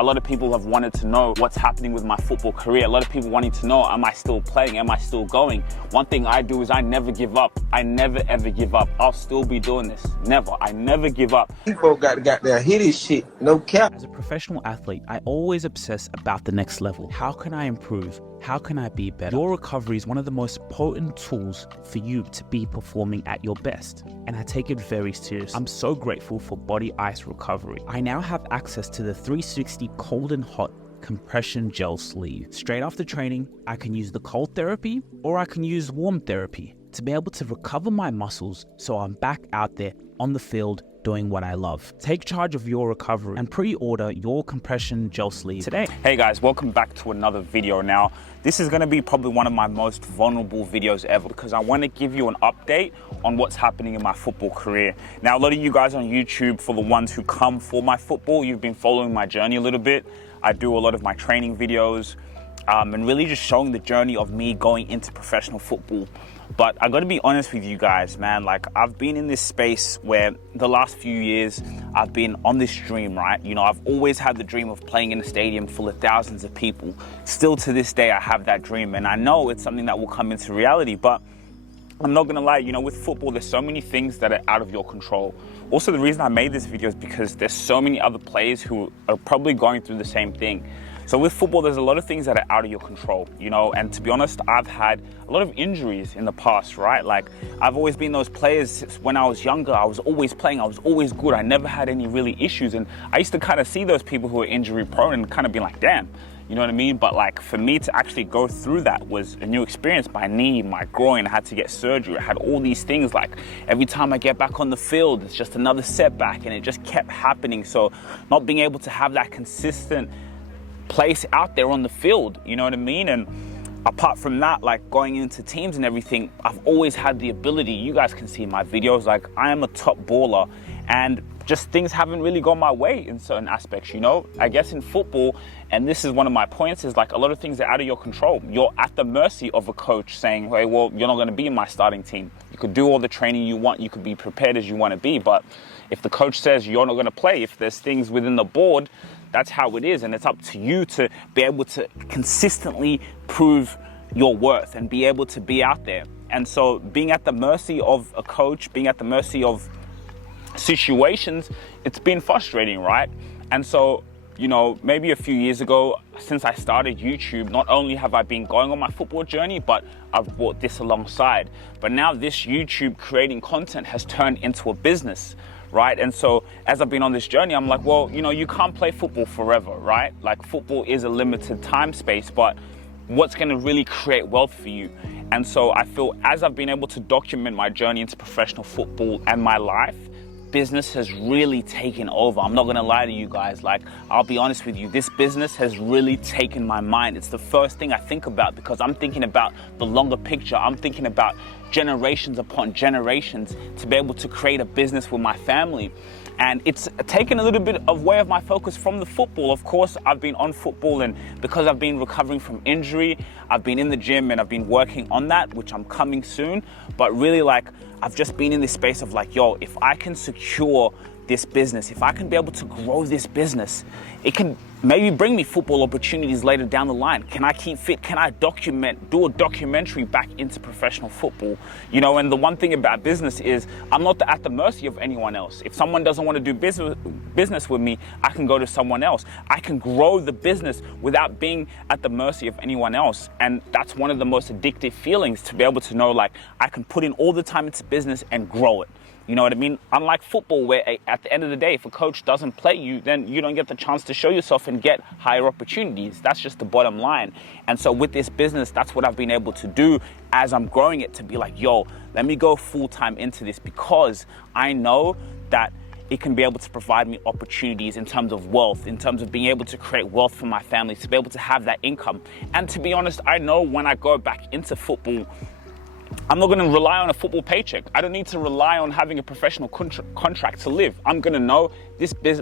A lot of people have wanted to know what's happening with my football career. A lot of people wanting to know, am I still playing? Am I still going? One thing I do is I never give up. I never ever give up. I'll still be doing this. Never. I never give up. People got there, hit his shit, no cap. As a professional athlete, I always obsess about the next level. How can I improve? How can I be better? Your recovery is one of the most potent tools for you to be performing at your best, and I take it very seriously. I'm so grateful for Body Ice Recovery. I now have access to the 360 cold and hot compression gel sleeve. Straight after training, I can use the cold therapy or I can use warm therapy to be able to recover my muscles so I'm back out there on the field doing what I love. Take charge of your recovery and pre-order your compression gel sleeve today. Hey guys, welcome back to another video. Now, this is gonna be probably one of my most vulnerable videos ever because I wanna give you an update on what's happening in my football career. Now, a lot of you guys on YouTube, for the ones who come for my football, you've been following my journey a little bit. I do a lot of my training videos and really just showing the journey of me going into professional football. But I gotta be honest with you guys, man, like I've been in this space where the last few years I've been on this dream, right? You know, I've always had the dream of playing in a stadium full of thousands of people. Still to this day, I have that dream and I know it's something that will come into reality, but I'm not gonna lie, you know, with football, there's so many things that are out of your control. Also, the reason I made this video is because there's so many other players who are probably going through the same thing. So with football, there's a lot of things that are out of your control, you know, and to be honest, I've had a lot of injuries in the past, right? Like I've always been those players when I was younger, I was always playing, I was always good. I never had any really issues. And I used to kind of see those people who are injury prone and kind of be like, damn, you know what I mean? But like for me to actually go through that was a new experience. My knee, my groin, I had to get surgery. I had all these things, like every time I get back on the field, it's just another setback and it just kept happening. So not being able to have that consistent place out there on the field, you know what I mean? And apart from that, like going into teams and everything, I've always had the ability, you guys can see in my videos, like I am a top baller and just things haven't really gone my way in certain aspects, you know? I guess in football, and this is one of my points, is like a lot of things are out of your control. You're at the mercy of a coach saying, hey, well, you're not gonna be in my starting team. You could do all the training you want, you could be prepared as you wanna be, but if the coach says you're not gonna play, if there's things within the board, that's how it is, and it's up to you to be able to consistently prove your worth and be able to be out there. And so being at the mercy of a coach, being at the mercy of situations, it's been frustrating, right? And so, you know, maybe a few years ago, since I started YouTube, not only have I been going on my football journey, but I've brought this alongside. But now this YouTube creating content has turned into a business, right? And so as I've been on this journey, I'm like, well, you know, you can't play football forever, right? Like football is a limited time space, but what's gonna really create wealth for you? And so I feel as I've been able to document my journey into professional football and my life, business has really taken over. I'm not gonna lie to you guys, like I'll be honest with you, this business has really taken my mind. It's the first thing I think about because I'm thinking about the longer picture. I'm thinking about generations upon generations to be able to create a business with my family. And it's taken a little bit of way of my focus from the football. Of course, I've been on football, and because I've been recovering from injury, I've been in the gym and I've been working on that, which I'm coming soon. But really, like, I've just been in this space of like, yo, if I can secure this business, if I can be able to grow this business, it can maybe bring me football opportunities later down the line. Can I keep fit? Can I do a documentary back into professional football? You know, and the one thing about business is I'm not at the mercy of anyone else. If someone doesn't want to do business with me, I can go to someone else. I can grow the business without being at the mercy of anyone else. And that's one of the most addictive feelings, to be able to know, like, I can put in all the time into business and grow it. You know what I mean? Unlike football, where at the end of the day, if a coach doesn't play you, then you don't get the chance to show yourself and get higher opportunities. That's just the bottom line. And so with this business, that's what I've been able to do as I'm growing it, to be like, yo, let me go full time into this, because I know that it can be able to provide me opportunities in terms of wealth, in terms of being able to create wealth for my family, to be able to have that income. And to be honest, I know when I go back into football, I'm not going to rely on a football paycheck. I don't need to rely on having a professional contract to live. I'm going to know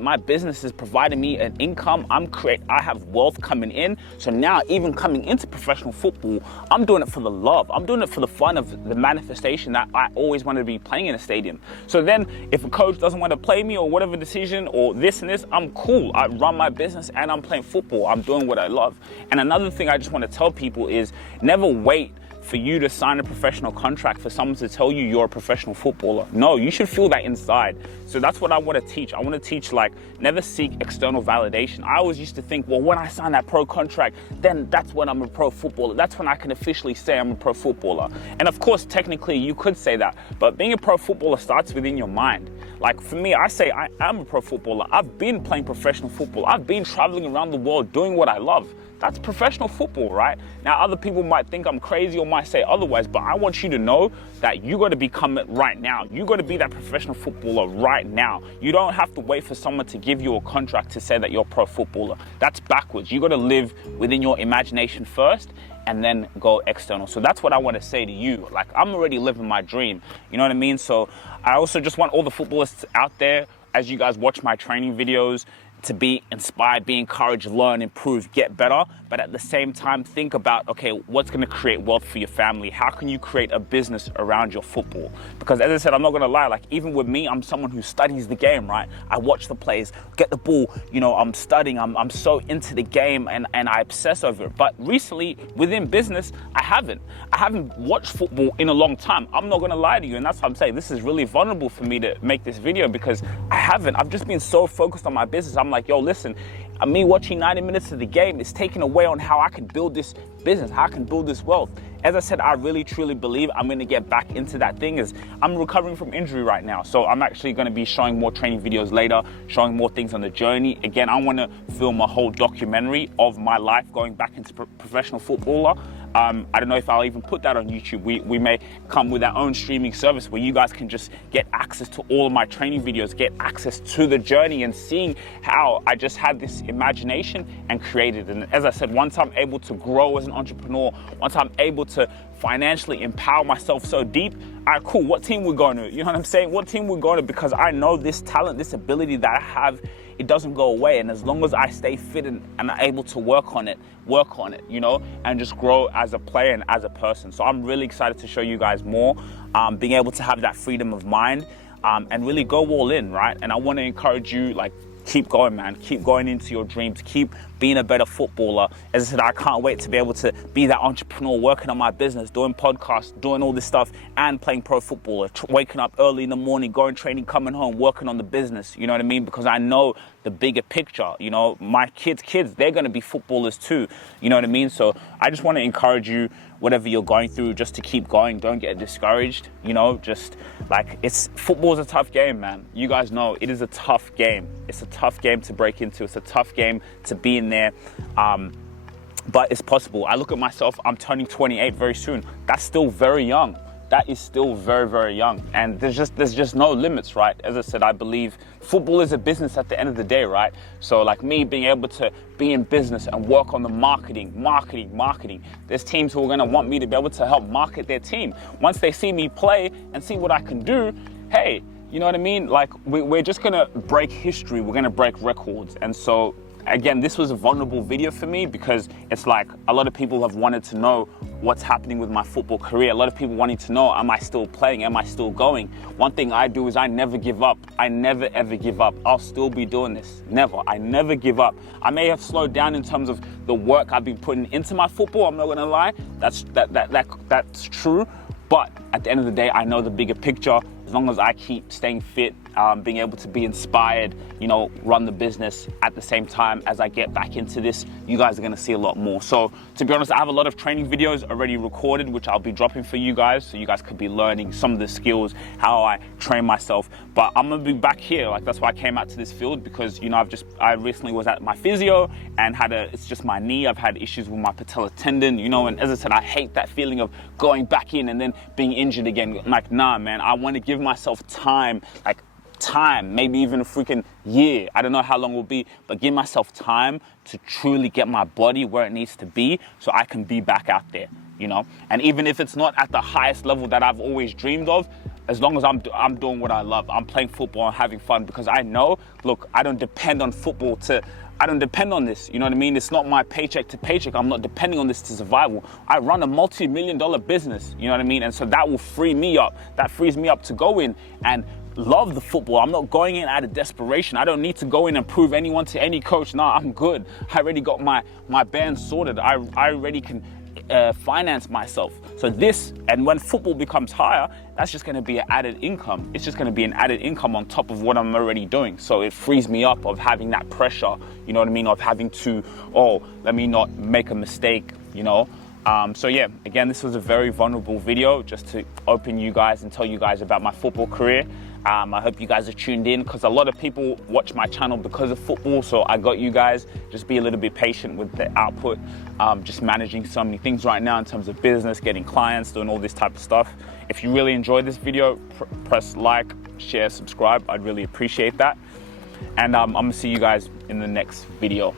my business is providing me an income. I have wealth coming in. So now, even coming into professional football, I'm doing it for the love. I'm doing it for the fun of the manifestation that I always wanted to be playing in a stadium. So then, if a coach doesn't want to play me or whatever decision or this and this, I'm cool. I run my business and I'm playing football. I'm doing what I love. And another thing I just want to tell people is never wait for you to sign a professional contract for someone to tell you you're a professional footballer. No, you should feel that inside. So that's what I want to teach. I want to teach, like, never seek external validation. I always used to think, well, when I sign that pro contract, then that's when I'm a pro footballer. That's when I can officially say I'm a pro footballer. And of course, technically you could say that, but being a pro footballer starts within your mind. Like for me, I say I am a pro footballer. I've been playing professional football. I've been traveling around the world doing what I love. That's professional football, right? Now, other people might think I'm crazy or might say otherwise, but I want you to know that you got to become it right now. You got to be that professional footballer right now. You don't have to wait for someone to give you a contract to say that you're a pro footballer. That's backwards. You got to live within your imagination first and then go external. So that's what I want to say to you. Like, I'm already living my dream. You know what I mean? So I also just want all the footballists out there, as you guys watch my training videos, to be inspired, be encouraged, learn, improve, get better. But at the same time, think about, okay, what's going to create wealth for your family? How can you create a business around your football? Because as I said, I'm not going to lie, like even with me, I'm someone who studies the game, right? I watch the plays, get the ball, you know, I'm studying, I'm so into the game and I obsess over it. But recently within business, I haven't watched football in a long time. I'm not going to lie to you. And that's what I'm saying. This is really vulnerable for me to make this video because I've just been so focused on my business. I'm like, yo, listen, me watching 90 minutes of the game is taking away on how I can build this business, how I can build this wealth. As I said, I really truly believe I'm going to get back into that thing. As I'm recovering from injury right now. So I'm actually going to be showing more training videos later, showing more things on the journey. Again, I want to film a whole documentary of my life going back into professional footballer. I don't know if I'll even put that on YouTube. We may come with our own streaming service where you guys can just get access to all of my training videos, get access to the journey and seeing how I just had this imagination and created. And as I said, once I'm able to grow as an entrepreneur, once I'm able to financially empower myself so deep, all right, cool, what team we're going to? You know what I'm saying? What team we're going to? Because I know this talent, this ability that I have, it doesn't go away. And as long as I stay fit and I'm able to work on it, you know, and just grow as a player and as a person. So I'm really excited to show you guys more, being able to have that freedom of mind and really go all in, right? And I want to encourage you, like, keep going, man. Keep going into your dreams. Keep being a better footballer. As I said, I can't wait to be able to be that entrepreneur, working on my business, doing podcasts, doing all this stuff, and playing pro footballer, waking up early in the morning, going training, coming home, working on the business. You know what I mean? Because I know the bigger picture. You know, my kids, they're going to be footballers too. You know what I mean? So I just want to encourage you, whatever you're going through, just to keep going. Don't get discouraged. You know, just like football's a tough game, man. You guys know it is a tough game. It's a tough game to break into. It's a tough game to be in there. But it's possible. I look at myself, I'm turning 28 very soon. That's still very young. That is still very, very young. And there's just no limits, right? As I said, I believe football is a business at the end of the day, right? So like me being able to be in business and work on the marketing. There's teams who are gonna want me to be able to help market their team. Once they see me play and see what I can do, hey, you know what I mean? Like we're just gonna break history. We're gonna break records. And so again, this was a vulnerable video for me because it's like a lot of people have wanted to know what's happening with my football career. A lot of people wanting to know, am I still playing? Am I still going? One thing I do is I never give up. I never ever give up. I'll still be doing this. Never. I never give up. I may have slowed down in terms of the work I've been putting into my football. I'm not gonna lie. That's true. But at the end of the day, I know the bigger picture. As long as I keep staying fit, being able to be inspired, you know, run the business at the same time as I get back into this, you guys are gonna see a lot more. So to be honest, I have a lot of training videos already recorded, which I'll be dropping for you guys. So you guys could be learning some of the skills, how I train myself. But I'm gonna be back here. Like that's why I came out to this field because, you know, I recently was at my physio and it's just my knee. I've had issues with my patella tendon, you know, and as I said, I hate that feeling of going back in and then being injured again. Like, nah, man, I wanna give myself time, maybe even a freaking year. I don't know how long it will be, but give myself time to truly get my body where it needs to be so I can be back out there. you know? And even if it's not at the highest level that I've always dreamed of, as long as I'm doing what I love, I'm playing football and having fun, because I know, look, I don't depend on football I don't depend on this, you know what I mean? It's not my paycheck to paycheck. I'm not depending on this to survival. I run a multi-million-dollar business, you know what I mean? And so that will free me up. That frees me up to go in and love the football. I'm not going in out of desperation. I don't need to go in and prove anyone to any coach. Nah, I'm good. I already got my band sorted. I already can finance myself. So this, and when football becomes higher, that's just going to be an added income. It's just going to be an added income on top of what I'm already doing. So it frees me up of having that pressure, you know what I mean, of having to, oh, let me not make a mistake, you know. So yeah, again, this was a very vulnerable video just to open you guys and tell you guys about my football career. I hope you guys are tuned in, because a lot of people watch my channel because of football, so I got you guys. Just be a little bit patient with the output. Just managing so many things right now in terms of business, getting clients, doing all this type of stuff. If you really enjoyed this video, press like, share, subscribe. I'd really appreciate that. And I'm gonna see you guys in the next video.